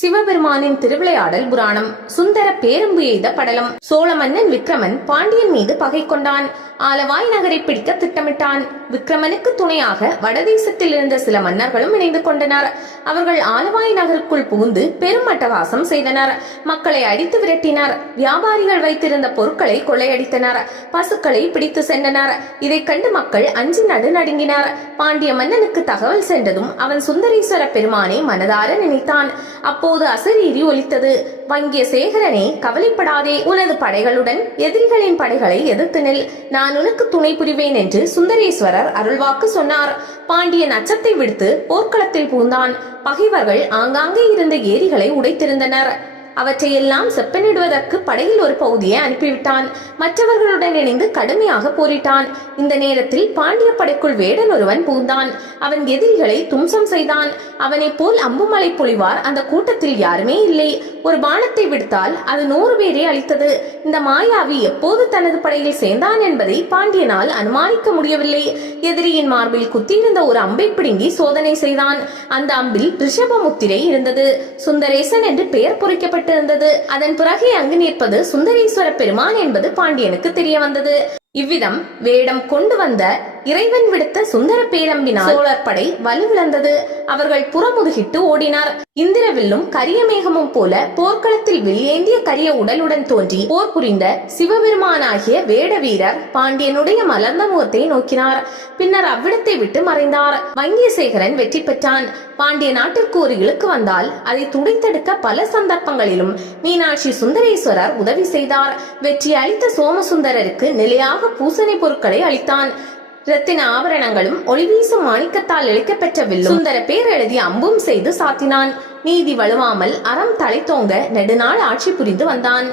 சிவபெருமானின் திருவிளையாடல் புராணம். சுந்தர பேரம்பு எய்த படலம். சோழ மன்னன் விக்ரமன் பாண்டியன் மீது பகை கொண்டான். ஆலவாய் நகரை பிடிக்க திட்டமிட்டான். விக்ரமனுக்கு துணையாக வடதேசத்தில் இருந்த சில மன்னர்களும் இணைந்து கொண்டனர். அவர்கள் ஆலவாய் நகருக்குள் புகுந்து பெரும் அட்டகாசம் செய்தனர். மக்களை அடித்து விரட்டினர். வியாபாரிகள் வைத்திருந்த பொருட்களை கொள்ளையடித்தனர். பசுக்களை பிடித்து சென்றனர். இதை கண்டு மக்கள் அஞ்சி நடுநடுங்கினர். பாண்டிய மன்னனுக்கு தகவல் சென்றதும் அவன் சுந்தரேஸ்வர பெருமானை மனதார நினைத்தான். அப்போது அசரீரி ஒலித்தது. வங்கிய சேகரனே, கவலைப்படாதே. உனது படைகளுடன் எதிரிகளின் படைகளை எதிர்த்து நில். நான் உனக்கு துணை புரிவேன் என்று சுந்தரேஸ்வரர் அருள்வாக்கு சொன்னார். பாண்டியன் அச்சத்தை விடுத்து போர்க்களத்தில் புகுந்தான். பகைவர்கள் ஆங்காங்கே இருந்த ஏரிகளை உடைத்திருந்தனர். அவற்றையெல்லாம் செப்பனிடுவதற்கு படையில் ஒரு பகுதியை அனுப்பிவிட்டான். மற்றவர்களுடன் இணைந்து கடுமையாக போரிட்டான். இந்த நேரத்தில் பாண்டிய படைக்குள் வேடன் ஒருவன் புகுந்தான். அவன் எதிரிகளை தும்சம் செய்தான். அவனை போல் அம்புமலை பொழிவார் அந்த கூட்டத்தில் யாருமே இல்லை. ஒரு பானத்தை விடுத்தால் அது 100 பேரை அளித்தது. இந்த மாயாவி எப்போது தனது படையில் சேர்ந்தான் என்பதை பாண்டியனால் அனுமானிக்க முடியவில்லை. எதிரியின் மார்பில் குத்தியிருந்த ஒரு அம்பை பிடுங்கி சோதனை செய்தான். அந்த அம்பில் ரிஷப முத்திரை இருந்தது. சுந்தரேசன் என்று பெயர் பொறிக்கப்பட்டு இருந்தது. அதன் பிறகு அங்கு நிற்பது சுந்தரேஸ்வர பெருமான் என்பது பாண்டியனுக்கு தெரிய வந்தது. இவ்விதம் வேடம் கொண்டு வந்த இறைவன் விடுத்த சுந்தர பேரம்பினால் சோழர் படை வலுவிழந்தது. அவர்கள் புறமுதுகிட்டு ஓடினார். இந்திரவில்லும் கரிய மேகமும் போல போர்க்களத்தில் வெளியேந்திய கரிய உடலுடன் தோன்றி போர் புரிந்த சிவபெருமானாகிய வேட வீரர் பாண்டியனுடைய மலர்ந்த முகத்தை நோக்கினார். பின்னர் அவ்விடத்தை விட்டு மறைந்தார். வங்கியசேகரன் வெற்றி பெற்றான். பாண்டிய நாட்டிற்கு ஒரு இழுக்கு வந்தால் அதை துடைத்தெடுக்க பல சந்தர்ப்பங்களிலும் மீனாட்சி சுந்தரேஸ்வரர் உதவி செய்தார். வெற்றி அளித்த சோமசுந்தரருக்கு நிலையாக பூசணை பொருட்களை அளித்தான். இரத்தின ஆபரணங்களும் ஒளிவீசும் மாணிக்கத்தால் இழைக்கப்பெற்ற வில்லும் சுந்தர பேர் எழுதி அம்பும் செய்து சாத்தினான். நீதி வலுவாமல் அறம் தழைத்தோங்க நெடுநாள் ஆட்சி புரிந்து வந்தான்.